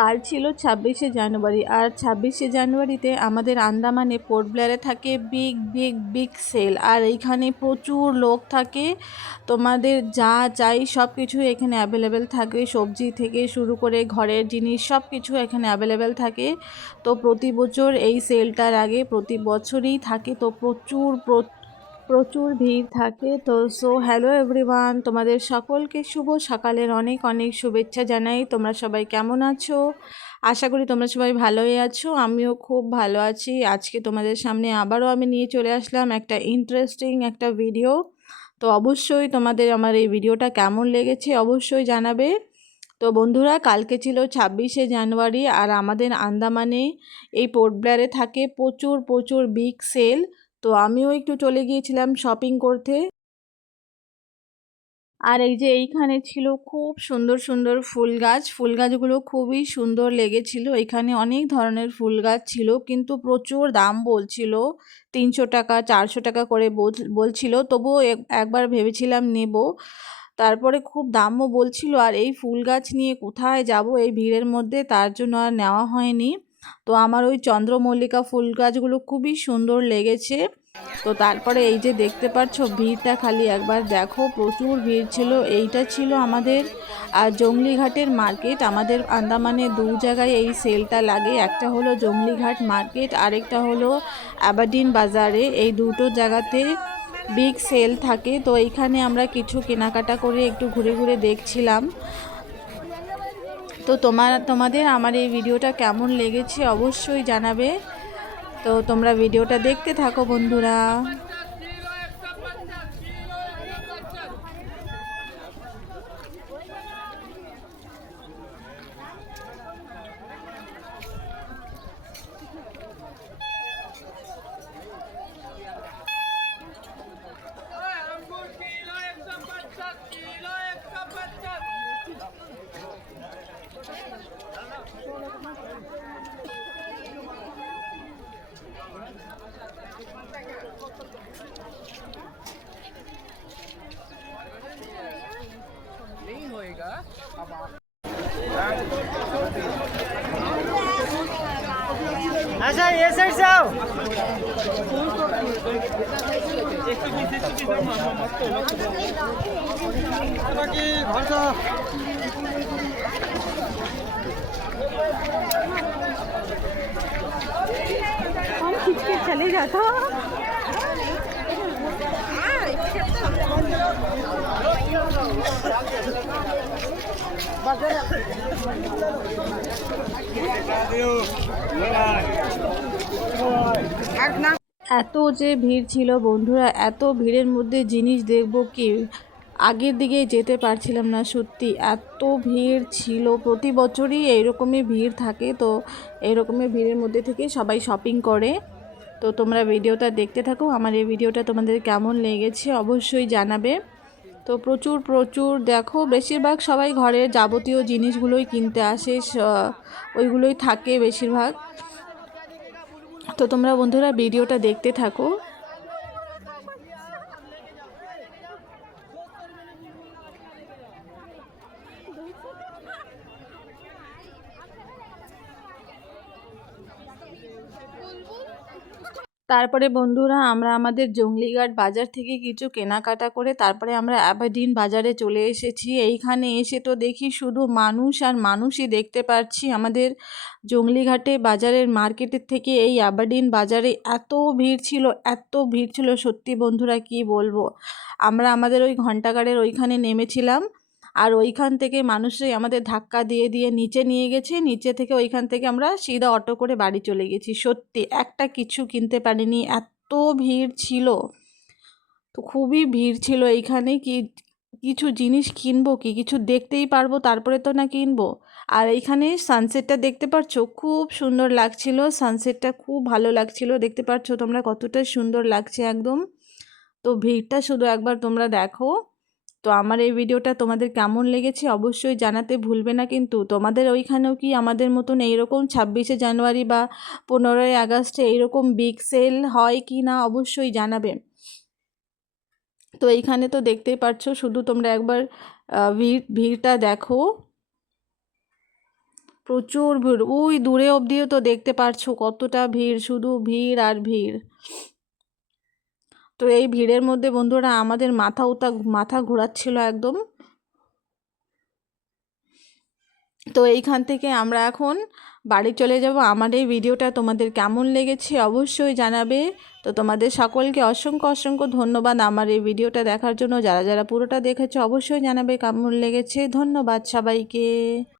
কাল ছিল 26শে জানুয়ারি, আর 26শে জানুয়ারিতে আমাদের আন্দামানে পোর্ট ব্লেয়ারে থাকে বিগ বিগ বিগ সেল। আর এইখানে প্রচুর লোক থাকে, তোমাদের যা চাই সব কিছু এখানে অ্যাভেলেবেল থাকে, সবজি থেকে শুরু করে ঘরের জিনিস সব কিছু এখানে অ্যাভেলেবেল থাকে। তো প্রতি বছর এই সেলটার আগে প্রতি বছরই থাকে, তো প্রচুর ভিড় থাকে। তো হ্যালো এভরিওয়ান, তোমাদের সকলকে শুভ সকালের অনেক অনেক শুভেচ্ছা জানাই। তোমরা সবাই কেমন আছো? আশা করি তোমরা সবাই ভালোই আছো, আমিও খুব ভালো আছি। আজকে তোমাদের সামনে আবারও আমি নিয়ে চলে আসলাম একটা ইন্টারেস্টিং একটা ভিডিও। তো অবশ্যই তোমাদের আমার এই ভিডিওটা কেমন লেগেছে অবশ্যই জানাবে। তো বন্ধুরা, কালকে ছিল 26শে জানুয়ারি, আর আমাদের আন্দামানে এই পোর্ট ব্লেয়ারে থাকে প্রচুর প্রচুর বিগ সেল। তো আমিও একটু চলে গিয়েছিলাম শপিং করতে। আর এই যে এইখানে ছিল খুব সুন্দর সুন্দর ফুল গাছগুলো খুবই সুন্দর লেগেছিল। এখানে অনেক ধরনের ফুল গাছ ছিল, কিন্তু প্রচুর দাম বলছিল, 300 টাকা 400 টাকা করে বলছিল। তবুও একবার ভেবেছিলাম নেব, তারপরে খুব দামও বলছিল। আর এই ফুল গাছ নিয়ে কোথায় যাব এই ভিড়ের মধ্যে, তার জন্য আর নেওয়া হয়নি। তো আমার ওই চন্দ্রমল্লিকা ফুল গাছগুলো খুবই সুন্দর লেগেছে। তো তারপরে এই যে দেখতে পাচ্ছ ভিড়টা খালি একবার দেখো, প্রচুর ভিড় ছিল। এইটা ছিল আমাদের জংলিঘাটের মার্কেট। আমাদের আন্দামানে দু জায়গায় এই সেলটা লাগে, একটা হলো জংলিঘাট মার্কেট, আরেকটা হলো অ্যাবারডিন বাজারে। এই দুটো জায়গাতে বিগ সেল থাকে। তো এইখানে আমরা কিছু কেনাকাটা করে একটু ঘুরে ঘুরে দেখছিলাম। তো তোমাদের আমার এই ভিডিওটা কেমন লেগেছে অবশ্যই জানাবে। তো তোমরা ভিডিওটা দেখতে থাকো বন্ধুরা। नहीं होएगा अब आप अच्छा ये साइड से आओ बाकी घर का हम खींच के चले जाता। এত যে ভিড় ছিল বন্ধুরা, এত ভিড়ের মধ্যে জিনিস দেখব কি, আগের দিকে যেতে পারছিলাম না, সত্যি এত ভিড় ছিল। প্রতি বছরই এইরকমই ভিড় থাকে। তো এইরকমই ভিড়ের মধ্যে থেকে সবাই শপিং করে। তো তোমরা ভিডিওটা দেখতে থাকো, আমার এই ভিডিওটা তোমাদের কেমন লেগেছে অবশ্যই জানাবে। তো প্রচুর প্রচুর দেখো, বেশিরভাগ সবাই ঘরের যাবতীয় জিনিসগুলোই কিনতে আসে, ওইগুলোই থাকে বেশিরভাগ। তো তোমরা বন্ধুরা ভিডিওটা দেখতে থাকো। তারপরে বন্ধুরা আমরা আমাদের জংলিঘাট বাজার থেকে কিছু কেনাকাটা করে তারপরে আমরা অ্যাবারডিন বাজারে চলে এসেছি। এইখানে এসে তো দেখি শুধু মানুষ আর মানুষই দেখতে পাচ্ছি। আমাদের জংলিঘাটে বাজারের মার্কেটের থেকে এই অ্যাবারডিন বাজারে এত ভিড় ছিল, এত ভিড় ছিল, সত্যি বন্ধুরা কি বলবো। আমরা আমাদের ওই ঘন্টাগাড়ের ওইখানে নেমেছিলাম, আর ওইখান থেকে মানুষই আমাদের ধাক্কা দিয়ে দিয়ে নিচে নিয়ে গেছে। নিচে থেকে ওইখান থেকে আমরা সিধা অটো করে বাড়ি চলে গেছি। সত্যি একটা কিছু কিনতে পারিনি, এত ভিড় ছিল। তো খুবই ভিড় ছিল এইখানে, কিছু জিনিস কিনবো কি, কিছু দেখতেই পারবো তারপরে তো না কিনবো। আর এইখানে সানসেটটা দেখতে পাচ্ছ, খুব সুন্দর লাগছিল। সানসেটটা খুব ভালো লাগছিল, দেখতে পাচ্ছ তোমরা কতটা সুন্দর লাগছে একদম। তো ভিড়টা শুধু একবার তোমরা দেখো। তো আমার এই ভিডিওটা তোমাদের কেমন লেগেছে অবশ্যই জানাতে ভুলবে না। কিন্তু তোমাদের ওইখানেও কি আমাদের মতন এইরকম 26শে জানুয়ারি বা 15ই আগস্টে এইরকম বিগ সেল হয় কি না অবশ্যই জানাবে। তো এইখানে তো দেখতেই পাচ্ছ, শুধু তোমরা একবার ভিড়টা দেখো। প্রচুর ভিড়, ওই দূরে অবধিও তো দেখতে পারছো কতটা ভিড়, শুধু ভিড় আর ভিড়। তো এই ভিড়ের মধ্যে বন্ধুরা আমাদের মাথা ঘোরাচ্ছিল একদম। তো এইখান থেকে আমরা এখন বাড়ি চলে যাব। আমার এই ভিডিওটা তোমাদের কেমন লেগেছে অবশ্যই জানাবে। তো তোমাদের সকলকে অসংখ্য অসংখ্য ধন্যবাদ আমার এই ভিডিওটা দেখার জন্য। যারা যারা পুরোটা দেখেছো অবশ্যই জানাবে কেমন লেগেছে। ধন্যবাদ সবাইকে।